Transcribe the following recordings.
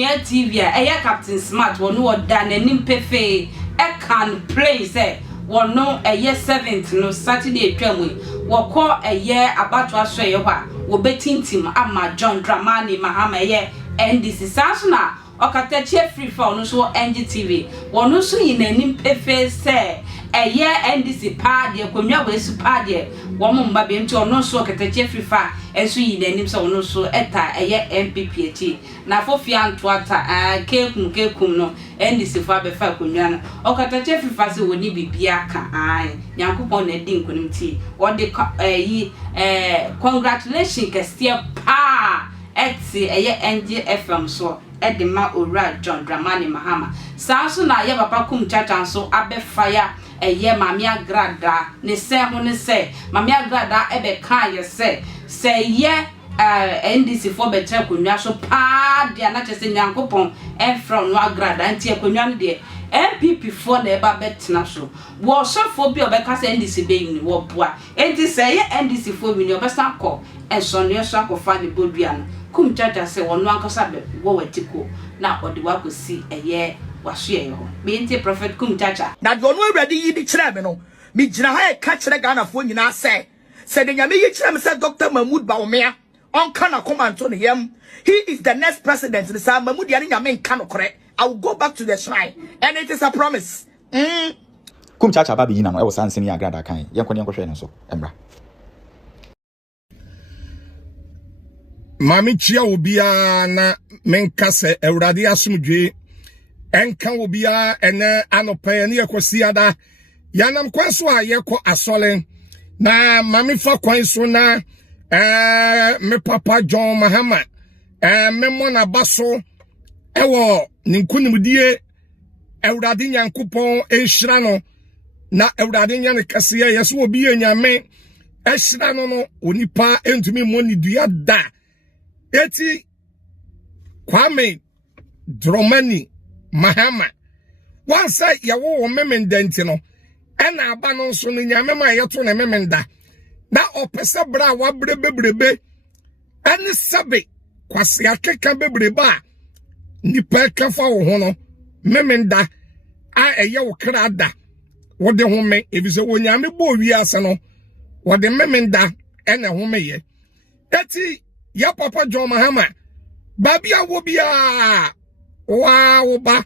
Premier TV a Captain Smart wonu oda nanim pefe e can play say wono eye 7th no Saturday twamwe woko eye abato aso ye hwa wo betintim ama John Dramani Mahama ye NDC sasuna okatache free for no so NGTV wono so yinanim pefe say eye NDC party konwa we su party wo mo mba be nti ono so okatache free fa enso yinanim so ono so eta eye MPP na fofia ntoata kekum no NDC fa be fa konwa no okatache free fa se woni bibia ka Nyankopon na di nkonim ti wo de congratulations kestia pa eti eye NGFM so edema ora John Dramani Mahama sanso na ye papa kum chacha so abe fire eye mame agrada ne se ho ne se mame agrada ebe kan ye se ye NDC for betre konwa so pa dia na chese Nyankopon from no agrada nti konwa no de MPP for na eba betena so wo sofo bi obeka se NDC be ni wo boa enti se ye NDC for mi ni obesa ko enso ne so akofa ne bodua no kum chacha se wono ankosa be wo watiko na odi wakosi eye wahwe yo me enti prophet kum chacha na de ono awrade yi di kire me no me gina ha e ka kire Ghana fo nyina se de nyame yi kire me se Dr. Mahmoud Bawumia on kana command on him. He is the next president. The Sam Mahmoud yani nyame nka no kore. I will go back to the shrine and it is a promise. Kum chacha babi yina no e wo sanse ni agrada kan yenko ne nkohwe no so embra Mami chia obia na menka se Awurade asomdwe enka obia ene anopa ne yakosiada yanam kwanso a yekọ asole na mami fa kwanso na me papa John Mahama me mona baso ewo ninkunimdie Awurade Nyankopon enhyira no na Awurade nyane kase yeso obi anyame ehyira no onipa entumi moni dua da eti Kwame Dramani Mahama once yawo memendenti no ena aba no so no nyame ma yeto na memenda na opese bra wa brebebrebe ene sabe kwase akeka bebreba nipa kafa wo ho no memenda a eye wo krada wo de ho me ebise wo nyame bo wiase no wo de memenda ene ho me ye eti ya papa John Mahama babia wo bia wa wo ba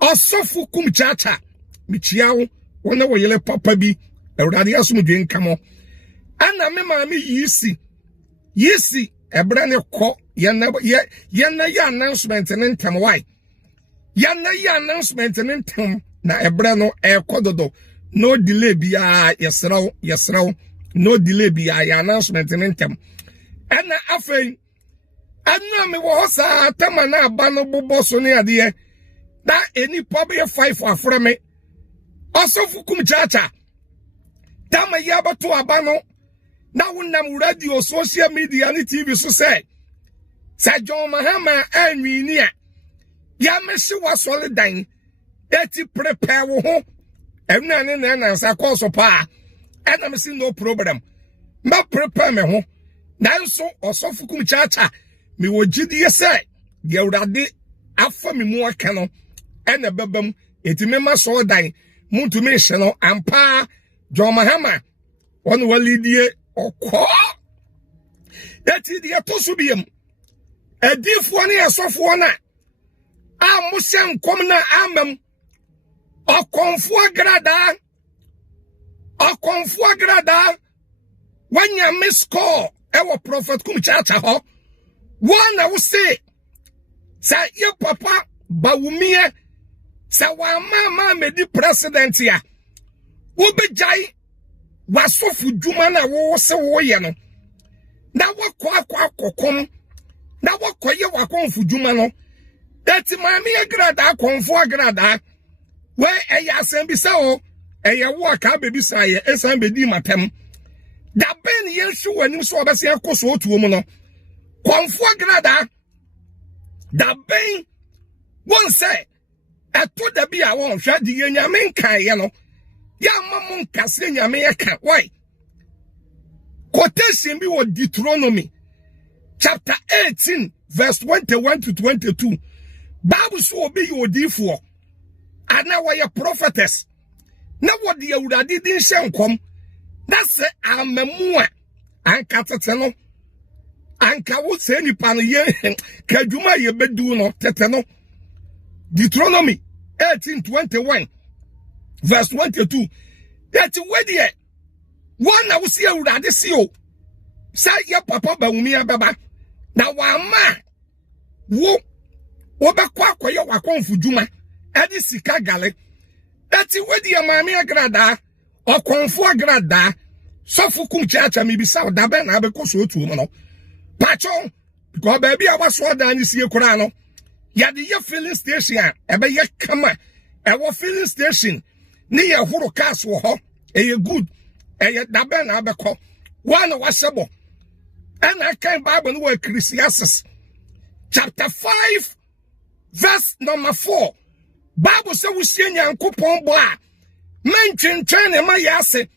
osofu kum chacha michiawo wona wo yele papa bi Awurade asomdwe nkamo ana me maami yisi ebra ne ko yana ya announcement ne ntam why yana ya announcement ne ntam na ebra no ekododo no delay bia yesraw no delay bia ya announcement ne ntam ana afei ana me wo hosa tama na aba no bobo so ne ade da eni probably 5 afra me osofu kum chacha tama ya bato aba no na wonam radio social media ni TV so say John Mahama anwini a ya mehye wasole dan eti prepare wo ho enna ne na nsa course pa and me see no problem ma prepare me ho nanso osofu kum chacha me wogidie say de Awurade afa me mu aka no ena babam eti me ma so dan muntu me hye no ampa John Mahama won walidie okọ eti de to so biem edifo ne asofo na amuhye nkom na amam okonfo agrada wanya misko ewo prophet kum chacha ho wana wo se sa ye papa Bawumia sa wa mama medi president ya wo bejai wasofu dwuma na wo se wo ye no na wakọ na wakoye wakonfu dwuma no eti mami agrada konfu agrada we eya asem bi se o eya wo aka bebi saye esan bedi matem da ben ye hwe wani so obese akoso otuo mu no konfu agrada da ben won say eto da bi a won hwa di ye nyame nkan ye no ya mamun kase nyame ye kan why quotation bi wo Deuteronomy chapter 18 verse 21 to 22 Bible so be you odifo ana wa ye prophetess na what the awurade din hyenkom that's amamu a anka tete no anka wo se nipa no ye kadwuma ye bedu no tete no Deuteronomy 18:21 verse 22 that we there one na wo se awurade se o say your papa ba wumi ababa na wa ma wo obekwa akoye wakonfu dwuma edi sika gale eti wedi amami agrada okonfu agrada sofukum chacha mi bisa da be na be koso otu mo no pacho because baby awaso da ni sie kura no ya de ye filling station ebe ye kama e wo filling station ni ye huru cars wo ho e ye good e ye da be na be ko one wasebo and I can Bible no Ecclesiastes chapter 5 verse number 4 Bible say we see Nyankopon bo a mentwentwen ne ma yase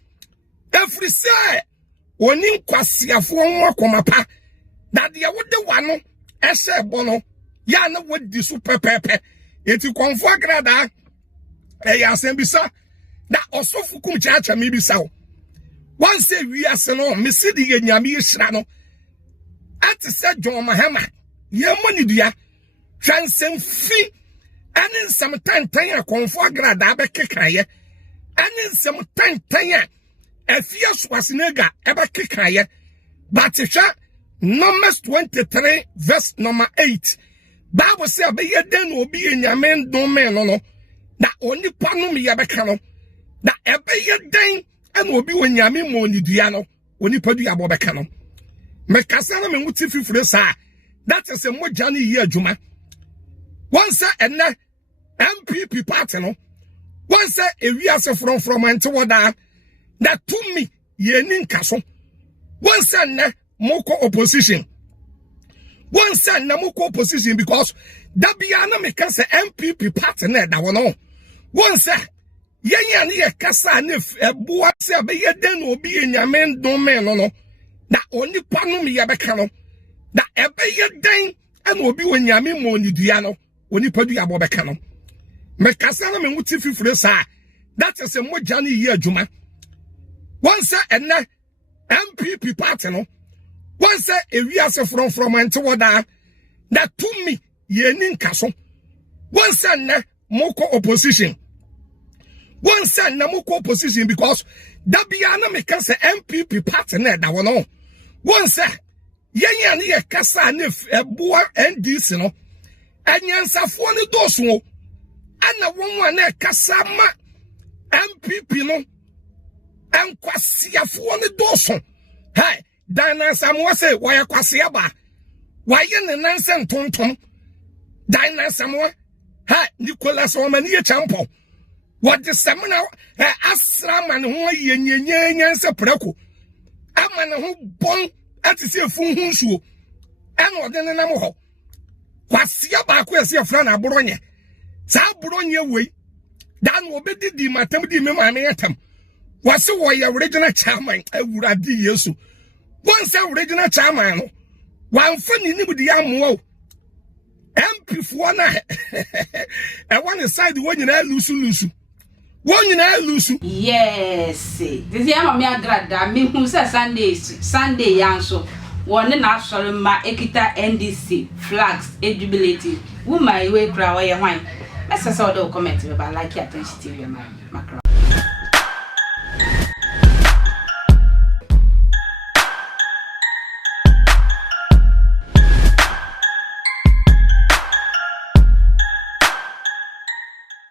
every say oni nkwasiafo ho akomapa that de wo de wano ese bo no ya na wodi so pepepe eti konfo agrada ya sembisa da osofukum chacha mi bisa o one say we ase no me see de nyame yira no at say John Mahama ye money dia transem fi anin some tantan a konfo agrada be kekaye anin some tantan a afia swasinega ebe kekaye but sha Numbers 23 verse number 8 Bible say be ye den obi enyame ndome no na onipa no me ye beka no na ebe ye den ena obi onyame mo onidua no onipa du abo beka no me kasa na me nguti fifure sa that is a moja ni ye adwuma once enne MPP party no once ewiase from ante woda na to me ye ni nkaso once enne moko opposition once enne moko opposition because that be na me kasa MPP party na da wono once yenya ni ye kasa na eboa se be ye den obi enyame ndome no na onipa no me ye beka no na ebe ye den ena obi onyame mo onidua no onipa du abo beka no me kasa na me nguti fifure sa that is a moja ni ye adwuma once enne MPP party no once ewiase from ante woda na to me ye ni nkaso once enne moko opposition once enne moko opposition because that be na me kasa MPP party na da wono once yenya ni ye kasa na eboa NDC no anyansafo ne doso ana wonwa na kasa ma MPP no enkwasiafo ne doso hey dana samwa se waya kwasia ba waye ne nanse ntontom dana samwa hey Nicholas Omani ye champo what the semina asra man ho yenyenyen se preko ama ne ho bon atise fun hu nsuo eno de ne nam ho kwasia ba ko ese afra na aboronye sa aboronye wei dan obedi di matam di me ma me yatam wase wo ye original chairman awurade Yesu once original chairman no wan fani ni budi amwo MP fo na e one side wo nyina lusu wo nyina lusu yes this ya mama agrada me hu say Sunday yanso won na asore ma ekita NDC flags jubilating woman we kra wo ye hwan message say do comment me ba like attention TV ma kra